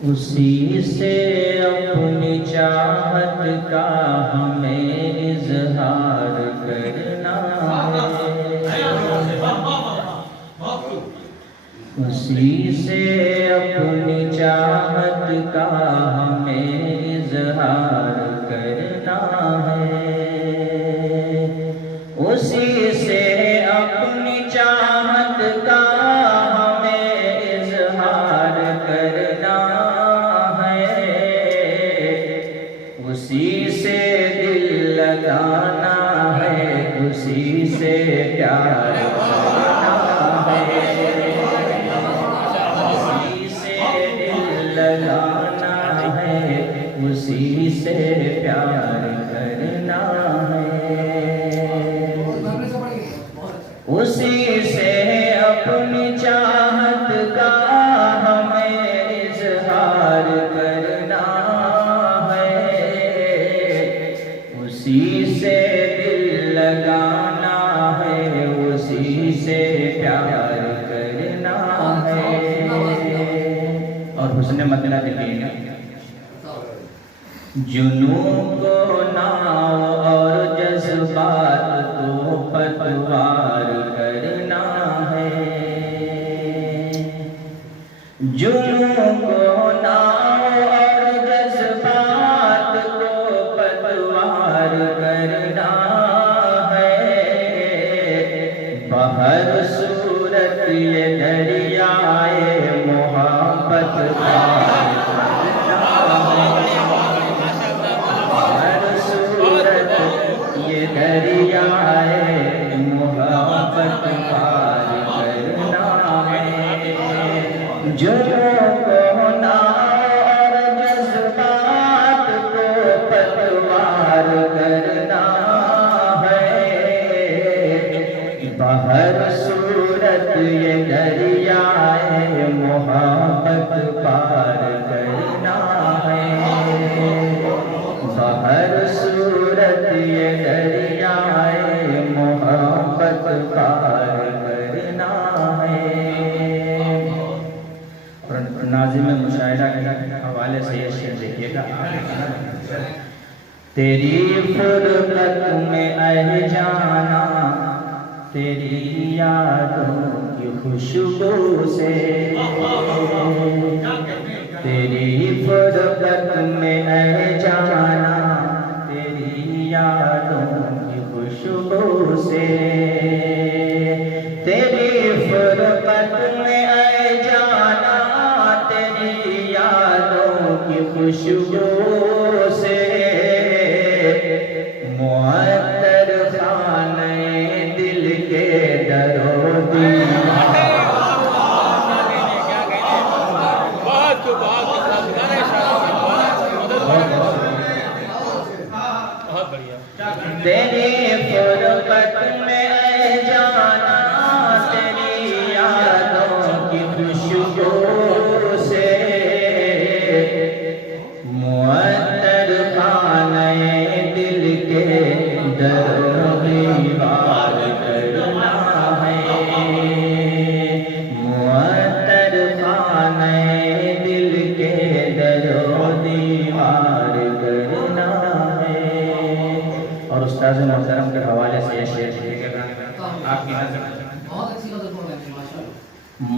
اسی سے اپنی چاہت کا ہمیں اظہار کرنا ہے، اسی سے اپنی چاہت کا ہمیں اظہار کرنا ہے، اسی سے اپنی چاہت کا ہمیں اظہار کرنا ہے، اسی سے دل لگانا ہے، اسی سے پیار کرنا ہے، اسی سے دل لگانا ہے، اسی سے پیار کرنا ہے، اسی سے اپنی چاہت کا ہمیں اظہار کرنا ہے، اسی سے دل لگانا ہے، اسی سے پیار کرنا ہے، اور حسن مطلع دیکھیے گا، جنون کو ناؤ اور جذبات کو پتوار کرنا ہے، جنون کو ناؤ اور جذبات کو پتوار کرنا ہے، بہر صورت یہ دریائے محبت پار دریائے محبت پار کرنا ہے، جنون کو ناؤ اور جذبات کو پتوار کرنا ہے، بہر صورت یہ دریائے محبت پار کرنا ہے، بہر صورت یہ دریائے محبت پار کرنا ہے، اور ناظم مشاعرہ کے حوالے سے یہ شعر دیکھیے گا، تیری فرقت میں اے جانا تیری یادوں کی خوشبو سے، تیری فرقت میں اے جانا تیری یادوں کی خوشبو سے، تیری فرقت میں اے جانا تیری یادوں کی خوشبو سے، معطر خانے دل کے در و دیوار، تیری فرقت میں اے جانا تیری یادوں کی خوشبو سے، معطر خانے دل کے در و دیوار کرنا ہے، معطر خانے دل کے در و دیوار کرنا ہے، اور استاذ محترم کے حوالے سے یہ شعر دیکھیے گا آپ کی نظر،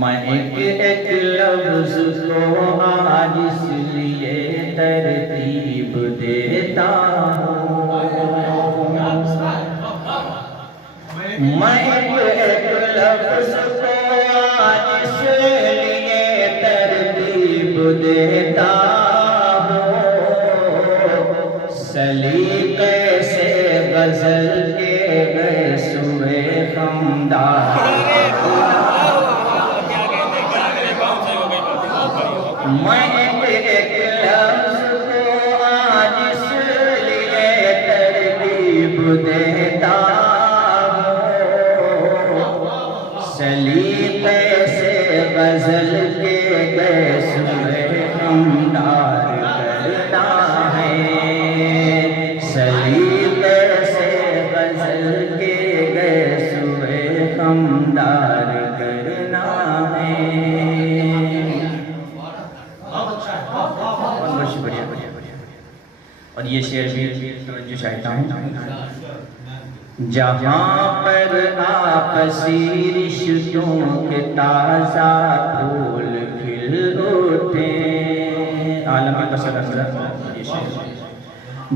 میں ایک لفظ کو آج اس لیے ترتیب دیتا ہوں، میں ایک لفظ کو آج اس لیے ترتیب دیتا ہوں، سلیقے سے غزل کے گئے سوئے خمدار، میں ایک لفظ کو آج اس لیے ترتیب دیتا ہوں، سلیقے سے غزل کے گئے سوئے خمدار کرنا ہے، سلیقے سے غزل کے گئے سوئے خمدار کرنا ہے، اور یہ شعر بھی توجہ چاہتا ہوں. جہاں پر آپسی رشتوں کے تازہ پھول کھل اٹھے. عالم پسند یہ شعر.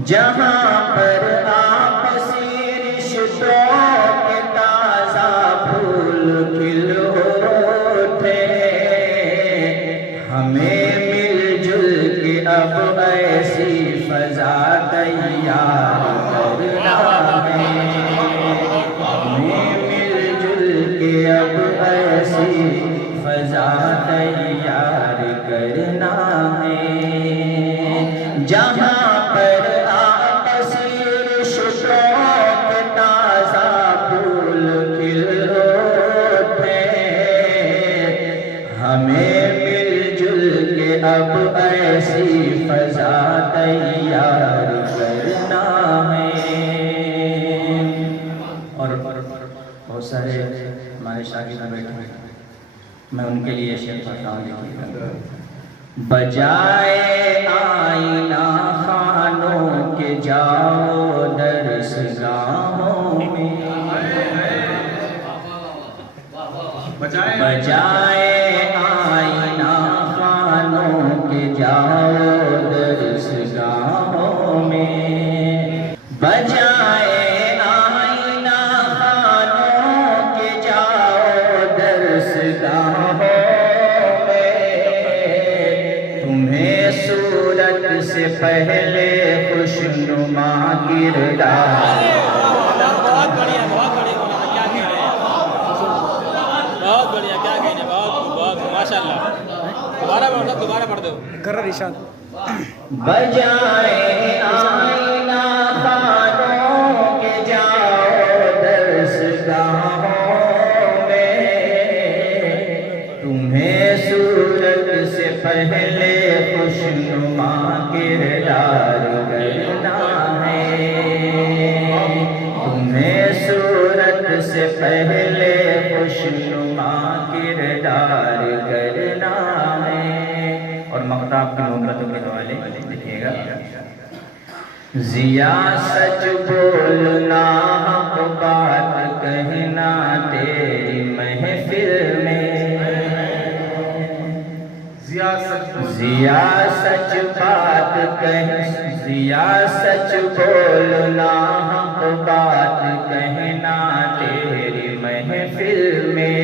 جہاں پر آپسی رشتوں کے تازہ پھول کھل اٹھے, ہمیں مل جل کے اب ایسی فضا تیار کرنا ہے. ہمیں مل جل کے اب ایسی فضا تیار کرنا ہے. جہاں پر آپسی رشتوں کے تازہ پھول کھل اٹھے, ہمیں مل جل کے اب ایسی فضا تیار کرنا ہے. اور بہت سارے ہمارے شاگرد بیٹھے ہیں, میں ان کے لیے شعر پڑھتا ہوں. بجائے آئینہ خانوں کے جاؤ درس گاہوں میں, بجائے آئینہ خانوں کے جاؤ درس گاہوں میں, بجائے آئینہ خانوں کے جاؤ درس گاہوں میں. تمہیں صورت سے پہلے خوشنما کردار. بہت بڑھیا کیا کہہ رہے ہیں, بہت بڑھیا کیا کہہ رہے ہیں, بہت ماشاء اللہ. دوبارہ پڑھ دو کرر ارشاد. بجائے آئینہ خانوں کے جاؤ درس گاہوں میں, تمہیں صورت سے پہلے خوشنما کردار کرنا ہے. تمہیں صورت سے پہلے خوشنما کردار کرنا ہے. اور مقطع کی نوبتوں کے حوالے دیکھیے گا. ضیا سچ بولنا حق بات کہنا تیری محفل میں, ضیا سچ بات ضیا سچ بولنا حق بات کہنا تیری محفل میں.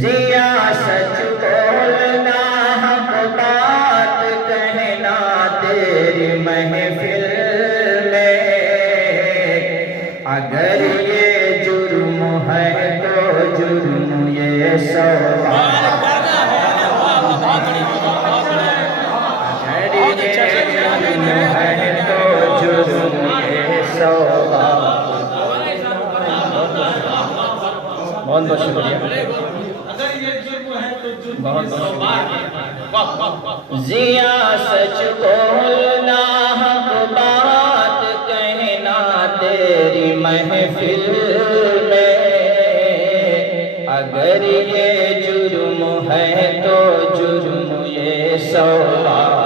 ضیا سچ بولنا حق بات کہنا تیری محفل میں. اگر یہ جرم ہے تو جرم یہ سوال. بہت بہت شکریہ, بہت بہت شکریہ. ضیا سچ بولنا حق بات کہنا تیری محفل میں. اگر یہ جرم ہے تو جرم یہ سوال.